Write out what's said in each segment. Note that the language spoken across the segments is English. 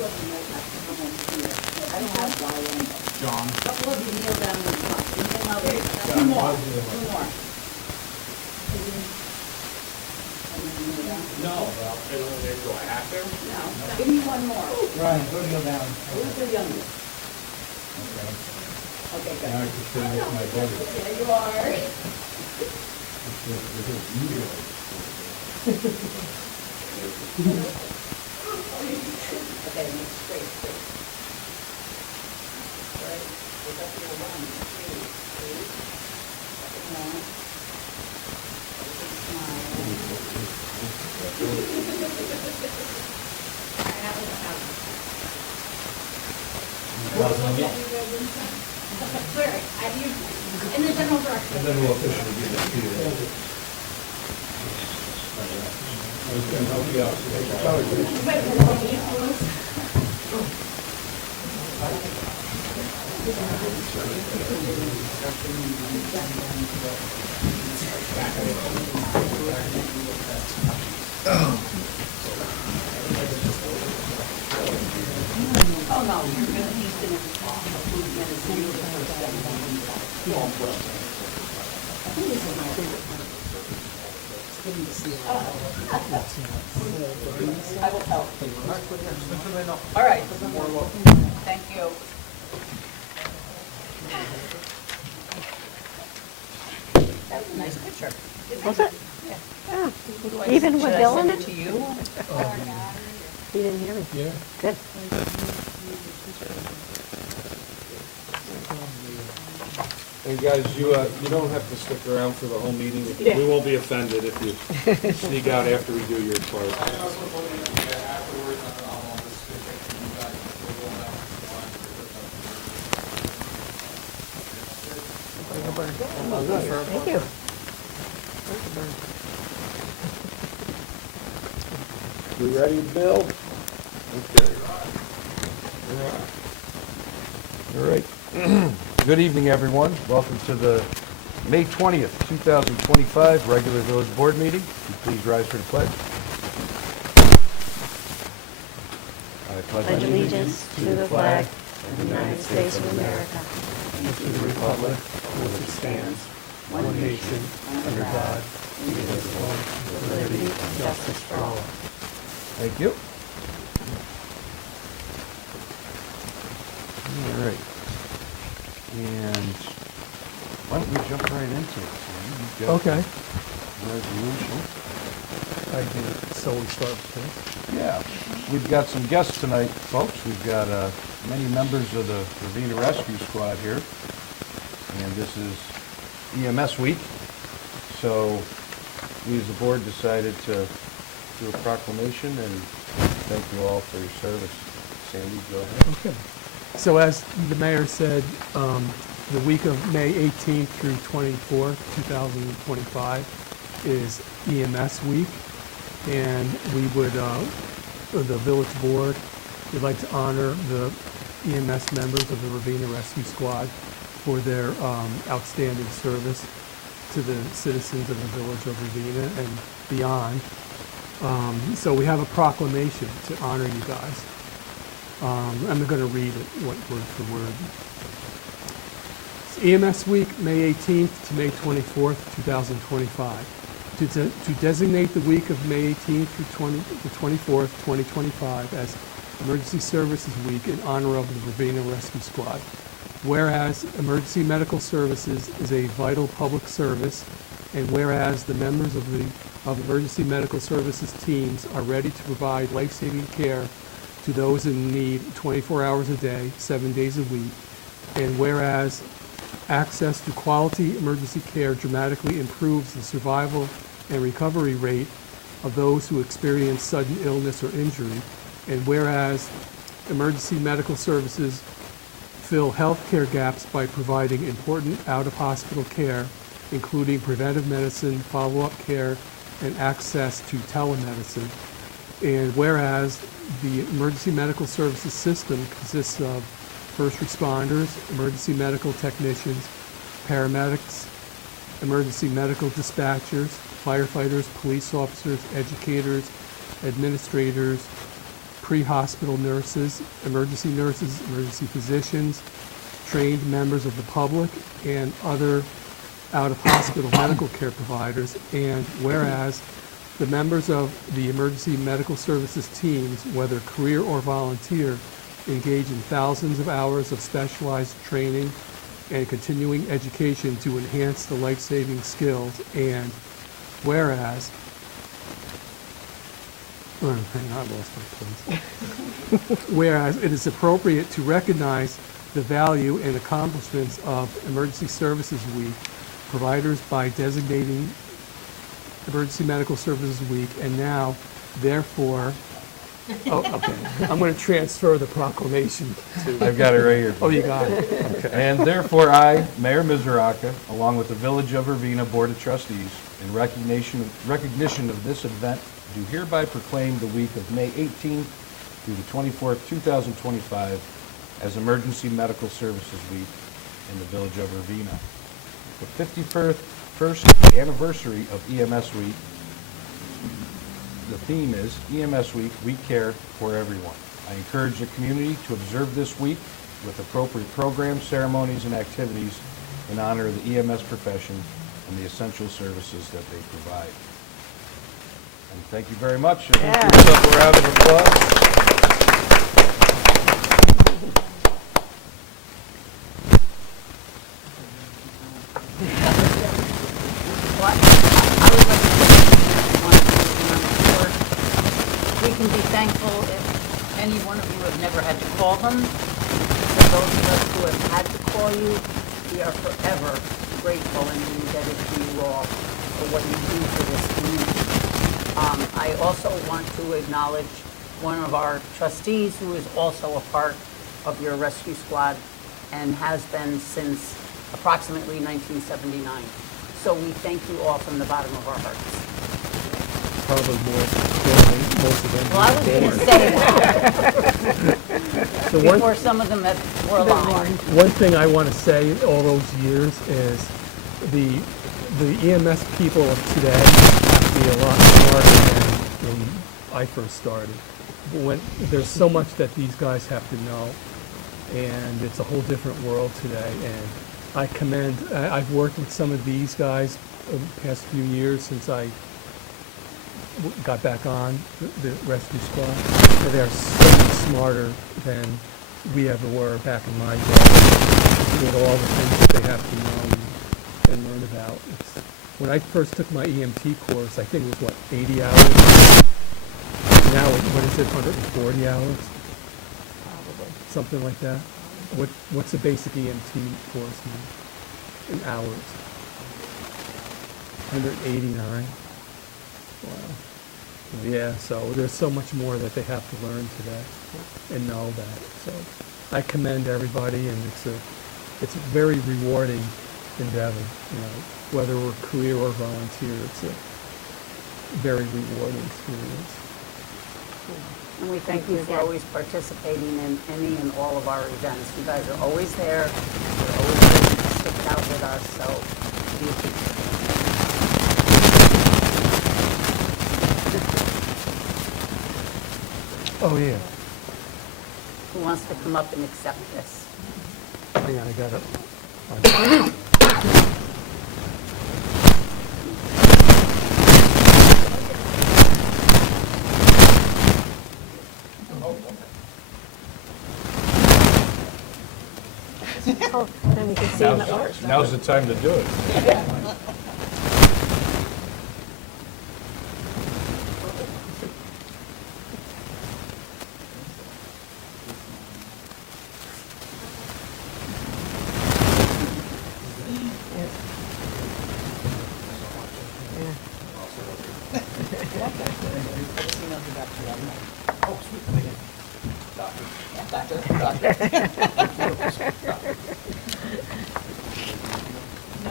of you might have to come over here. I don't have Brian. John. A couple of you kneel down and talk. And then I'll wait. John, Two more. I'll do it. Two more. No, well, do I have to? No. Give me one more. Ryan, go kneel down. Who's the youngest? Okay. Okay, good. Now I can turn this my buddy. There you are. Okay, make straight. Right. Look up here, 1, 2, 3. Second one. Clear, in the general direction. And then we'll officially give it to you. I was going to help you out. Wait, hold on, you please. Oh, no, you're gonna, he's gonna approve minutes and you're gonna send them. I think this is my favorite one. I will tell. All right. Thank you. That was a nice picture. Was it? Yeah. Yeah. Even with Bill in Should I it? send it to you? He didn't hear me. Yeah. Good. And guys, you don't have to stick around for the whole meeting. Yeah. We won't be offended if you sneak out after we do your part. Thank you. You ready, Bill? Okay. All right. Good evening, everyone. Welcome to the May 20th, 2025 regular village board meeting. Would you please rise for the pledge? I Pledge allegiance to the flag of the United States of America And to the republic for which it stands, one nation, under God, indivisible, with liberty and justice for all. Thank you. All right. And why don't we jump right into it? Sam? You've got Okay. the resolution. I do. So we start with this. Yeah, we've got some guests tonight, folks. We've got many members of the Ravena Rescue Squad here. And this is EMS week. So we as a board decided to do a proclamation and thank you all for your service. Sandy, go ahead. Okay. So as the mayor said, the week of May 18th through 24th, 2025 is EMS week. And we would, the village board, would like to honor the EMS members of the Ravena Rescue Squad for their outstanding service to the citizens of the village of Ravena and beyond. So we have a proclamation to honor you guys. I'm going to read it word for word. It's EMS Week, May 18th to May 24th, 2025. To designate the week of May 18th through the 24th, 2025 as Emergency Services Week in honor of the Ravena Rescue Squad. Whereas emergency medical services is a vital public service, and whereas the members of emergency medical services teams are ready to provide life-saving care to those in need 24 hours a day, 7 days a week, and whereas access to quality emergency care dramatically improves the survival and recovery rate of those who experience sudden illness or injury, and whereas emergency medical services fill healthcare gaps by providing important out-of-hospital care, including preventive medicine, follow-up care, and access to telemedicine. And whereas the emergency medical services system consists of first responders, emergency medical technicians, paramedics, emergency medical dispatchers, firefighters, police officers, educators, administrators, pre-hospital nurses, emergency physicians, trained members of the public, and other out-of-hospital medical care providers. And whereas the members of the emergency medical services teams, whether career or volunteer, engage in thousands of hours of specialized training and continuing education to enhance the life-saving skills. And whereas, hang on, I lost my place. Whereas it is appropriate to recognize the value and accomplishments of Emergency Services Week, providers by designating Emergency Medical Services Week, and now, therefore, okay, I'm going to transfer the proclamation to. I've got it right here. Oh, you got it. Okay. And therefore, I, Mayor Mizuraka, along with the Village of Ravena Board of Trustees, in recognition of this event, do hereby proclaim the week of May 18th through the 24th, 2025, as Emergency Medical Services Week in the Village of Ravena. The 51st anniversary of EMS Week. The theme is EMS Week, We Care for Everyone. I encourage the community to observe this week with appropriate programs, ceremonies, and activities in honor of the EMS profession and the essential services that they provide. And thank you very much. And Yeah. give yourself a round of applause. Well, I would like to thank one of you. We can be thankful if any one of you have never had to call them. For those of us who have had to call you, we are forever grateful and indebted to you all for what you do for this community. I also want to acknowledge one of our trustees who is also a part of your rescue squad and has been since approximately 1979. So we thank you all from the bottom of our hearts. Probably more than most of them. Well, I was going to say that So before some of them were alive. one thing I want to say all those years is the EMS people of today have to be a lot smarter than when I first started. There's so much that these guys have to know, and it's a whole different world today. And I commend, I've worked with some of these guys over the past few years since I got back on the rescue squad. And they're so much smarter than we ever were back in my day, with all the things that they have to know and learn about. When I first took my EMT course, I think it was, 80 hours? Now, what is it, 140 hours? Probably. Something like that? What's the basic EMT course now? In hours? 189? Wow. Yeah, so there's so much more that they have to learn today and know that. So I commend everybody, and it's a very rewarding endeavor, whether we're career or volunteer. It's a very rewarding experience. And we thank you for always participating in any and all of our events. You guys are always there. You're always willing to stick it out with us, so we appreciate it. Oh, yeah. Who wants to come up and accept this? Hang on, I got it. Oh, then we can see them at work. Now's the time to do it.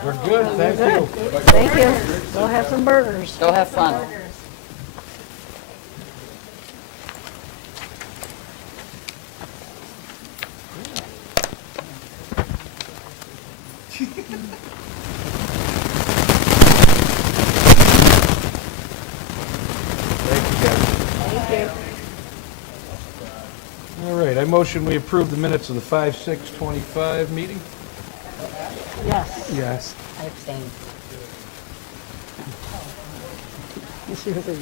We're good, thank you. Thank you. Go have some burgers. Go have fun. Thank you, guys. Thank you. All right, I motion we approve the minutes of the 5/6/25 meeting. Yes. Yes. I abstain. Yes, you agree.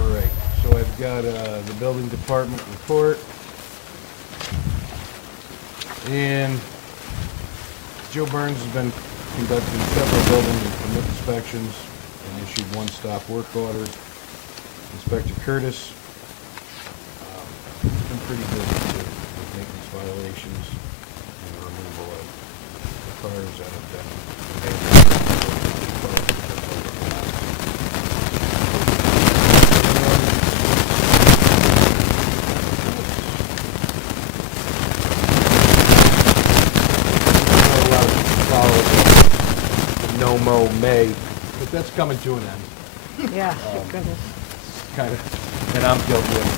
All right, so I've got the building department report. And Joe Burns has been conducting several building and permit inspections and issued one-stop work orders. Inspector Curtis has been pretty busy too, with maintenance violations and the removal of the cars that have been no-mow May, but that's coming to an end. Yeah, thank goodness. Kind of, and I'm guilty of it.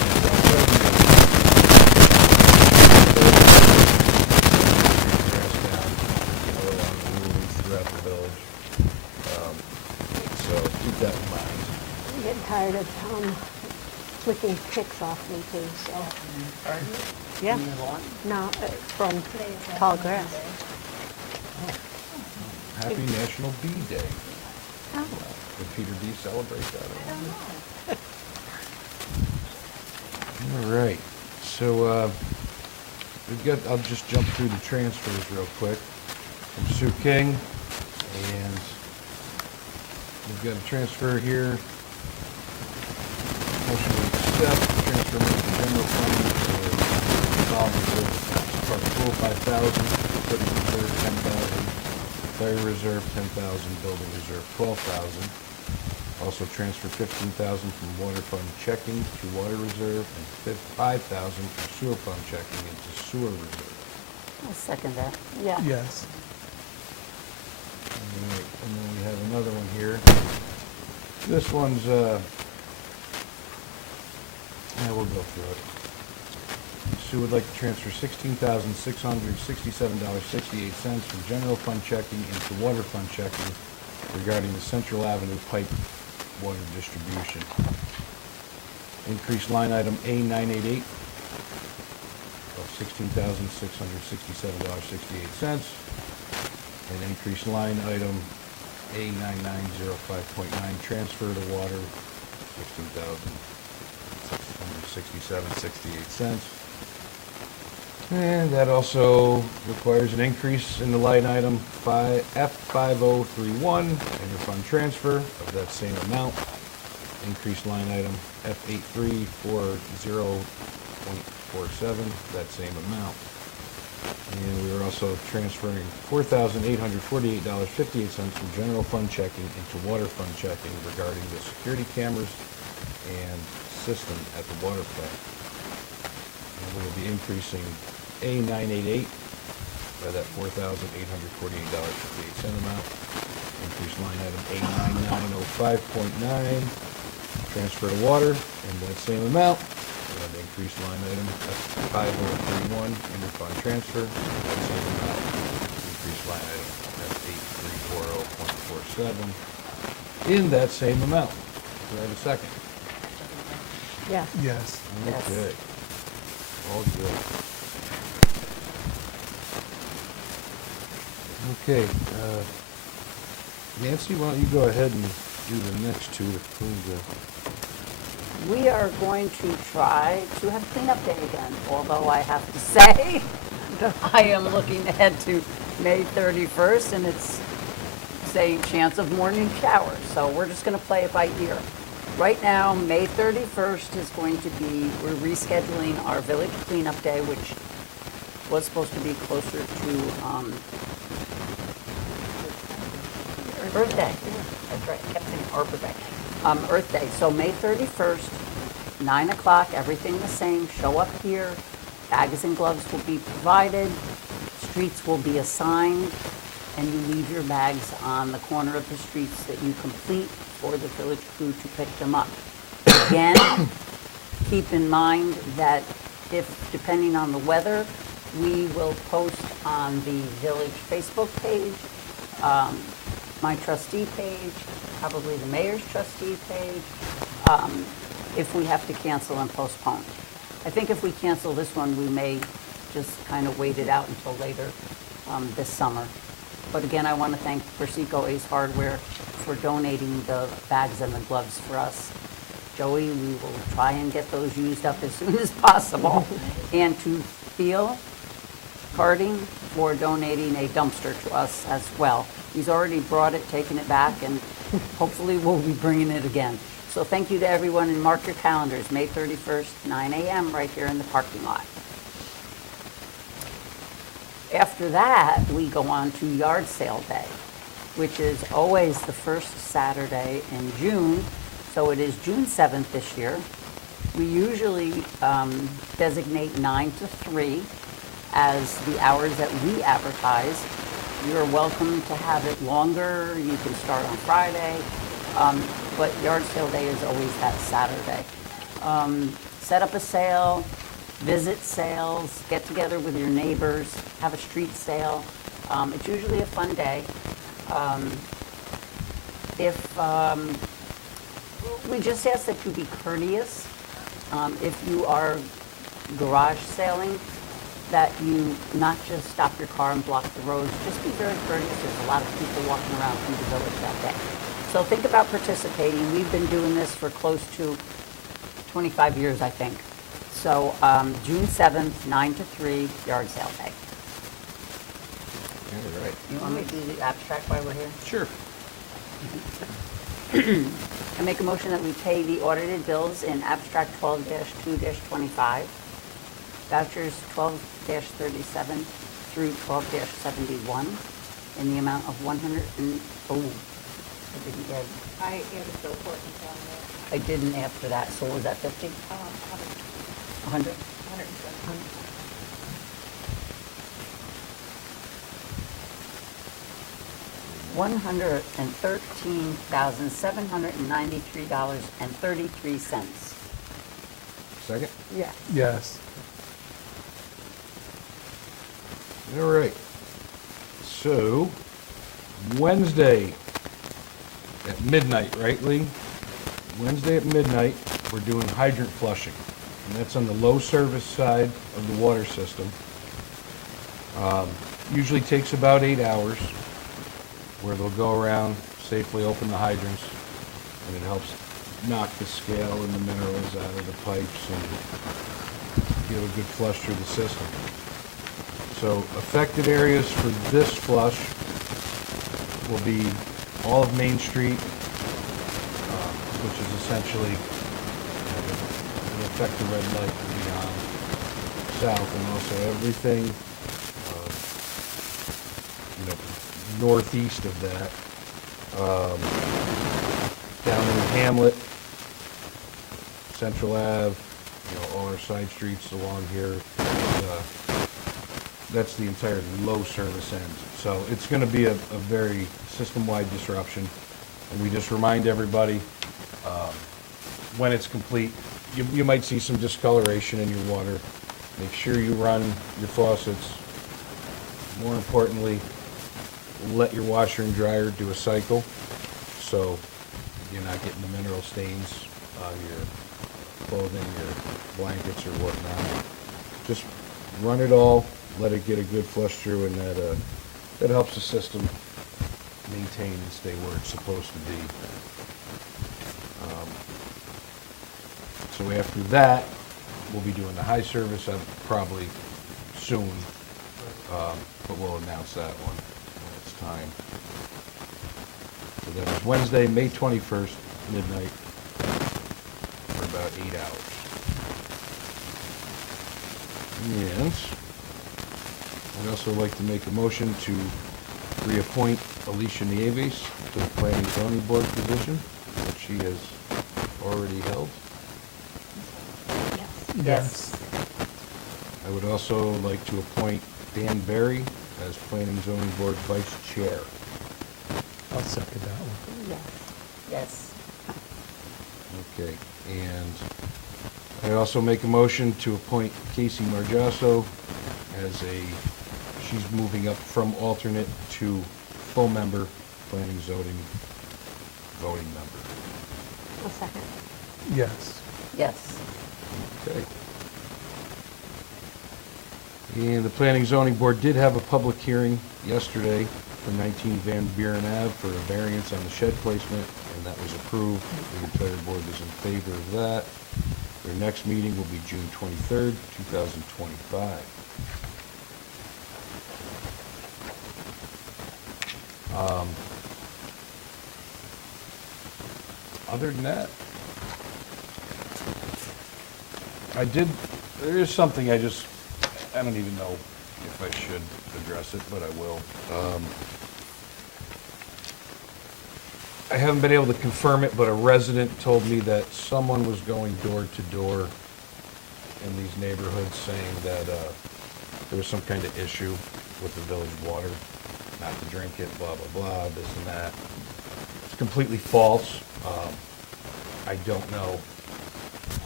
Throughout the village. So keep that in mind. I'm getting tired of flicking picks off me too, so. Yeah. No, from tall grass. Happy National Bee Day. Oh. Did Peter B. celebrate that? All right, so we've got, I'll just jump through the transfers real quick. From Sue King, and we've got a transfer here. Motion to accept the transfer made to general fund for solid reserve, park pool 5,000, equipment reserve 10,000, fire reserve 10,000, building reserve 12,000. Also transfer 15,000 from water fund checking to water reserve and 5,000 from sewer fund checking into sewer reserve. I'll second that. Yeah. Yes. All right, and then we have another one here. This one's, we'll go through it. Sue would like to transfer $16,667.68 from general fund checking into water fund checking regarding the Central Avenue pipe water distribution. Increase line item A988 of $16,667.68. And increase line item A9905.9, transfer to water, $16,667.68. And that also requires an increase in the line item F5031, interfund transfer of that same amount. Increase line item F8340.47, that same amount. And we are also transferring $4,848.58 from general fund checking into water fund checking regarding the security cameras and system at the water plant. And we will be increasing A988 by that $4,848.58 amount. Increase line item A9905.9, transfer to water, and that same amount. And increase line item F5031, interfund transfer, that same amount. Increase line item F8340.47, in that same amount. Do I have a second? Yes. Yes. Yes. Okay. All good. Okay, Nancy, why don't you go ahead and do the next two to prove the... We are going to try to have cleanup day again, although I have to say, I am looking ahead to May 31st, and it's saying chance of morning showers, so we're just going to play it by ear. Right now, May 31st is going to be, we're rescheduling our village cleanup day, which was supposed to be closer to Earth Day. That's right, I kept saying Arbor Day. Earth Day. So May 31st, 9 o'clock, everything the same. Show up here. Bags and gloves will be provided. Streets will be assigned. And you leave your bags on the corner of the streets that you complete for the village crew to pick them up. Again, keep in mind that if, depending on the weather, we will post on the village Facebook page, my trustee page, probably the mayor's trustee page, if we have to cancel and postpone. I think if we cancel this one, we may just kind of wait it out until later this summer. But again, I want to thank Persico Ace Hardware for donating the bags and the gloves for us. Joey, we will try and get those used up as soon as possible. And to Theo Carding for donating a dumpster to us as well. He's already brought it, taken it back, and hopefully we'll be bringing it again. So thank you to everyone, and mark your calendars, May 31st, 9 a.m., right here in the parking lot. After that, we go on to Yard Sale Day, which is always the first Saturday in June. So it is June 7th this year. We usually designate 9 to 3 as the hours that we advertise. You're welcome to have it longer. You can start on Friday, but Yard Sale Day is always that Saturday. Set up a sale, visit sales, get together with your neighbors, have a street sale. It's usually a fun day. We just ask that you be courteous. If you are garage selling, that you not just stop your car and block the roads, just be very courteous. There's a lot of people walking around through the village that day. So think about participating. We've been doing this for close to 25 years, I think. So June 7th, 9 to 3, Yard Sale Day. All right. You want me to do the abstract while we're here? Sure. I make a motion that we pay the audited bills in abstract 12-2-25, vouchers 12-37 through 12-71 in the amount of 100 and, oh, I didn't add, I added the important down there. I didn't after that, so was that 50? 100? 107. $113,793.33. Second? Yes. Yes. All right. So, Wednesday at midnight, right, Lee? Wednesday at midnight, we're doing hydrant flushing. And that's on the low service side of the water system. Usually takes about 8 hours, where they'll go around, safely open the hydrants, and it helps knock the scale and the minerals out of the pipes and give a good flush through the system. So affected areas for this flush will be all of Main Street, which is essentially will affect the red light beyond south, and also everything northeast of that. Down in Hamlet, Central Ave, all our side streets along here. That's the entire low service end. So it's going to be a very system-wide disruption. And we just remind everybody, when it's complete, you might see some discoloration in your water. Make sure you run your faucets. More importantly, let your washer and dryer do a cycle, so you're not getting the mineral stains on your clothing, your blankets, or whatnot. Just run it all, let it get a good flush through, and that helps the system maintain and stay where it's supposed to be. So after that, we'll be doing the high service probably soon, but we'll announce that one when it's time. So that is Wednesday, May 21st, midnight, for about 8 hours. And I'd also like to make a motion to reappoint Alicia Nieves to the Planning and Zoning Board position that she has already held. Yes. I would also like to appoint Dan Berry as Planning and Zoning Board Vice Chair. I'll second that one. Yes. Yes. Okay, and I also make a motion to appoint Casey Margiaso as she's moving up from alternate to full member, Planning and Zoning voting member. A second. Yes. Yes. Okay. And the Planning Zoning Board did have a public hearing yesterday for 19 Van Buren Ave for a variance on the shed placement, and that was approved. The entire board is in favor of that. Their next meeting will be June 23rd, 2025. Other than that, there is something I don't even know if I should address it, but I will. I haven't been able to confirm it, but a resident told me that someone was going door to door in these neighborhoods saying that there was some kind of issue with the village water, not to drink it, blah, blah, blah, this and that. It's completely false. I don't know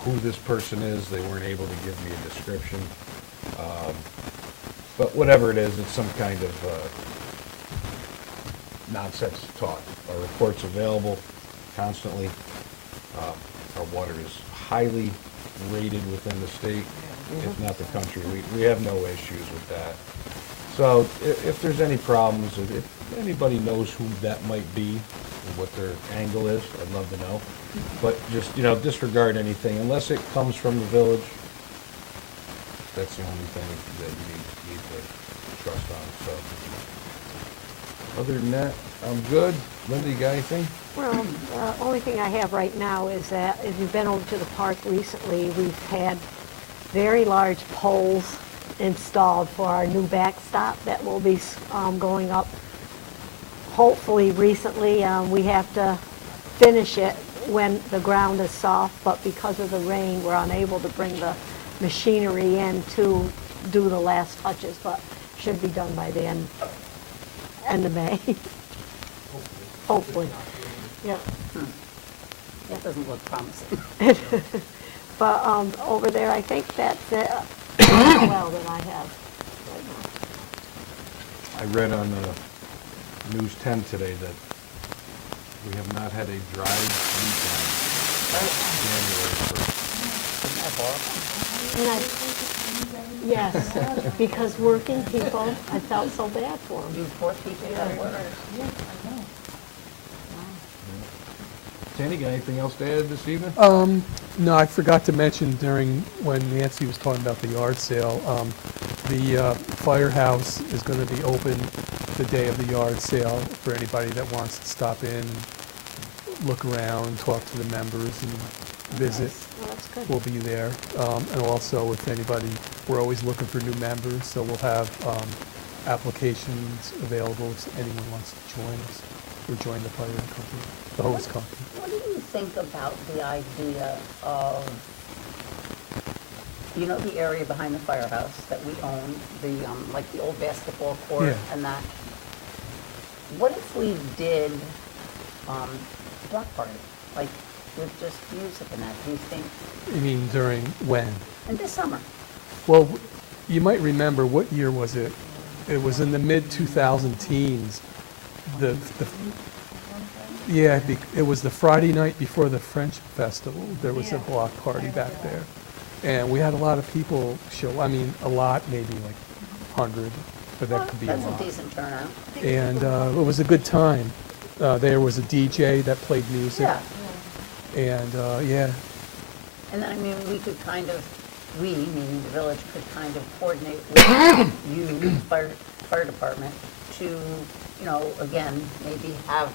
who this person is. They weren't able to give me a description. But whatever it is, it's some kind of nonsense talk. Our report's available constantly. Our water is highly rated within the state, if not the country. We have no issues with that. So if there's any problems, if anybody knows who that might be and what their angle is, I'd love to know. But just, disregard anything unless it comes from the village. That's the only thing that you need to trust on, so. Other than that, I'm good. Linda, you got anything? Well, the only thing I have right now is that if you've been over to the park recently, we've had very large poles installed for our new backstop that will be going up hopefully recently. We have to finish it when the ground is soft, but because of the rain, we're unable to bring the machinery in to do the last touches, but should be done by the end of May. Hopefully. Yeah. That doesn't look promising. But over there, I think that's it. Well, that I have right now. I read on News 10 today that we have not had a dry weekend January 1st. And yes, because working people, I felt so bad for them. You poor people that work. Sandy, got anything else to add this evening? No, I forgot to mention during, when Nancy was talking about the yard sale, the firehouse is going to be open the day of the yard sale for anybody that wants to stop in, look around, talk to the members, and visit. Well, that's good. We'll be there. And also, if anybody, we're always looking for new members, so we'll have applications available if anyone wants to join us or join the fire company, the hose company. What do you think about the idea of, the area behind the firehouse that we own, like the old basketball court Yeah. and that? What if we did block party, like with just music and that? Do you think You mean during when? in this summer? Well, you might remember, what year was it? It was in the mid-2000 teens. It was the Friday night before the French festival. There was a block party back there. And we had a lot of people show, a lot, maybe like 100, but that could be a That's lot. a decent turnout. And it was a good time. There was a DJ that played music. Yeah. And, And then, we could meaning the village, could kind of coordinate with you, fire department, to, again, maybe have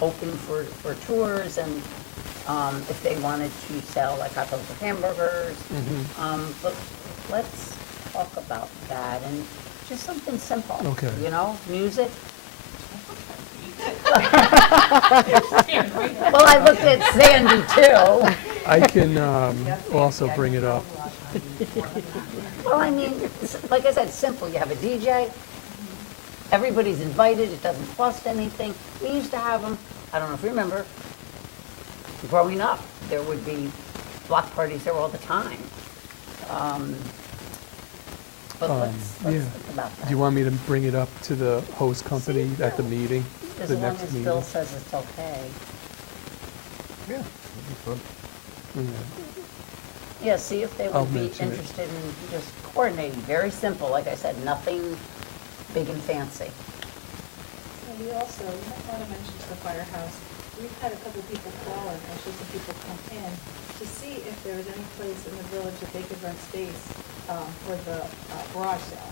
open for tours, and if they wanted to sell like hot dogs or hamburgers. But let's talk about that, and just something simple. Okay. Music. Well, I looked at Sandy too. I can also bring it up. Well, like I said, simple. You have a DJ. Everybody's invited. It doesn't cost anything. We used to have them. I don't know if you remember. Growing up, there would be block parties there all the time. But let's think about that. Do you want me to bring it up to the hose company at the meeting, As the long next as meeting? Bill says it's okay. Yeah, that'd be fun. Yeah, see if they I'll would be mention it. interested in just coordinating. Very simple, like I said, nothing big and fancy. And we also, you might want to mention to the firehouse, we've had a couple of people call and actually some people come in to see if there was any place in the village that they could rent space for the garage sale.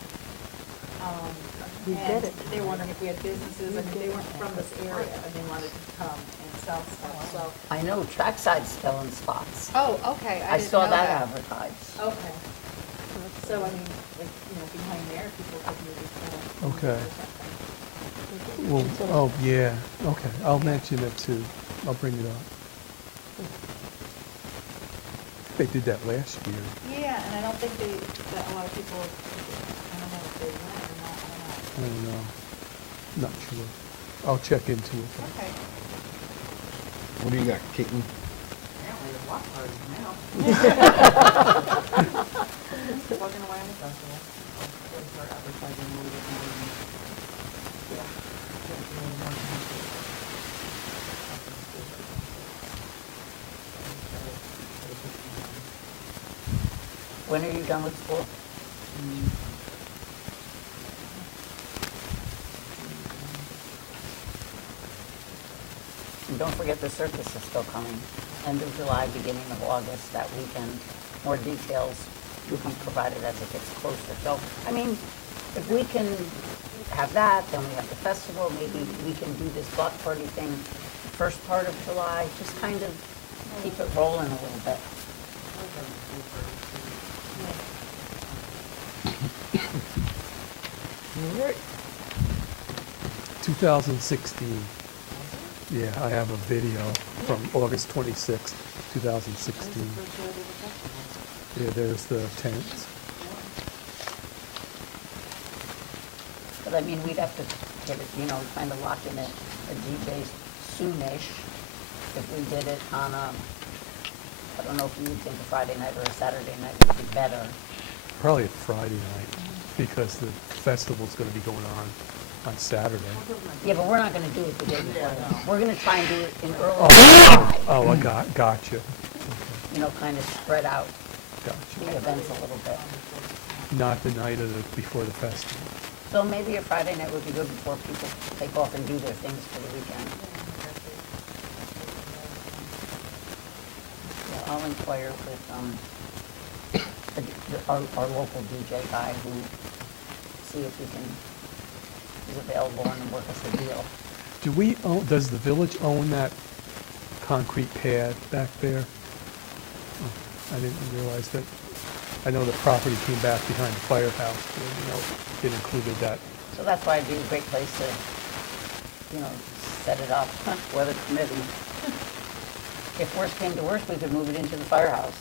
We did it. And they were wondering if we had businesses, I mean, they weren't from this area and they wanted to come and sell stuff, so. I know Trackside's still in spots. Oh, okay, I saw that advertised. Okay. So, I mean, like, behind there, people could maybe sell. Okay. Or something. Well, oh, yeah, okay, I'll mention it too. I'll bring it up. They did that last year. Yeah, and I don't think that a lot of people, I don't know if they went or not, I I don't know. Not sure. I'll check into it. don't know. Okay. What do you got, Keaton? Apparently the block party now. Plugging away on the festival. Start advertising a little bit more. When are you done with school? And don't forget the circus is still coming, end of July, beginning of August, that weekend. More details will be provided as it gets closer. So, I mean, if we can have that, then we have the festival, maybe we can do this block party thing first part of July, just kind of keep it rolling a little bit. 2016. Yeah, I have a video from August 26th, 2016. Yeah, there's the tents. But I mean, we'd have to get it, kind of lock in a DJ soonish if we did it on a, I don't know if you would think a Friday night or a Saturday night would be better. Probably a Friday night, because the festival's gonna be going on Saturday. Yeah, but we're not gonna do it the day before. We're gonna try and do it in early July, Oh, I got you. kind of spread out Got the you. events a little bit. Not the night of before the festival. So maybe a Friday night would be good before people take off and do their things for the weekend. Yeah, I'll inquire with, our local DJ guy who, see if he's available and work us a deal. Do we own, does the village own that concrete pad back there? Oh, I didn't realize that. I know the property came back behind the firehouse, but, it included that. So that's why it'd be a great place to, set it up, weather permitting. If worst came to worst, we could move it into the firehouse.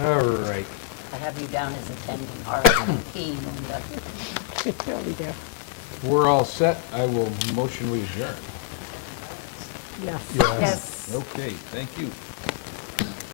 All right. I have you down as attending RSVP, and I'll be there. We're all set. I will motion we adjourn. Yes. Yes. yes. Okay, thank you.